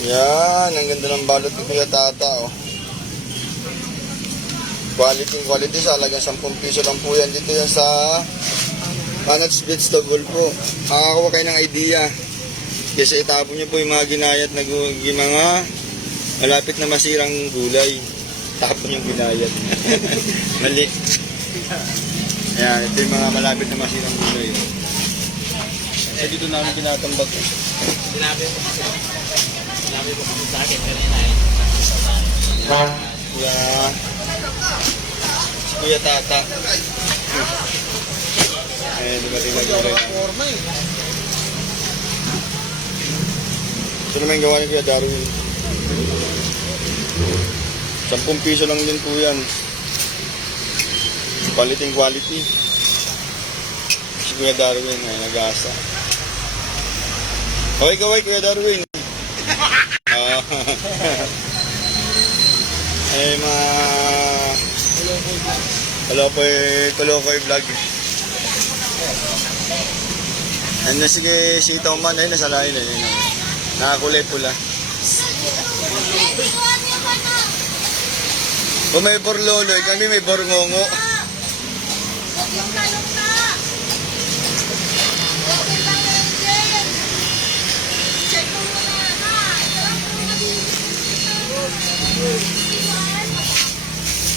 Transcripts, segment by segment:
Yan, ang ganda ng balot ni Kuya Tata, oh. Quality sa halagang 10 piso lang po yan. Dito yan sa Manats Vegetable po. Makakakuha kayo ng idea. Kasi itapon nyo po yung mga ginayat na yung mga malapit na masirang gulay. Tapon yung ginayat. Mali. Ayan, ito yung mga malapit na masirang gulay. Eh, dito namin tinatambag. Sinabi ko kasi sa akin kanina eh. Kuya Tata. Eh, dumating na gulay na. Ito naman yung gawa ni Kuya Darwin. 10 piso lang din po yan. Quality. Si Kuya Darwin ay nag-asa. Okay, kaway Kuya Darwin. Ay hello po, Tulokoy Vlog. Ano si Toman ay nasa lain na yun. Nakakulay pula. Kung may borloloy, kami may borngongo.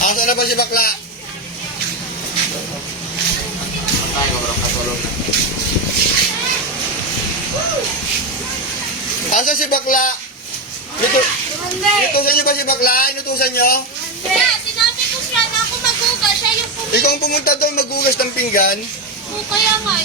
Asa na ba si bakla? Asa si bakla? Inutusan niyo ba si bakla? Inutusan niyo? Kaya, sinabi ko siya na ako magugas. Siya yung pumunta. Ikaw ang pumunta doon maghugas ng pinggan? Kaya nga.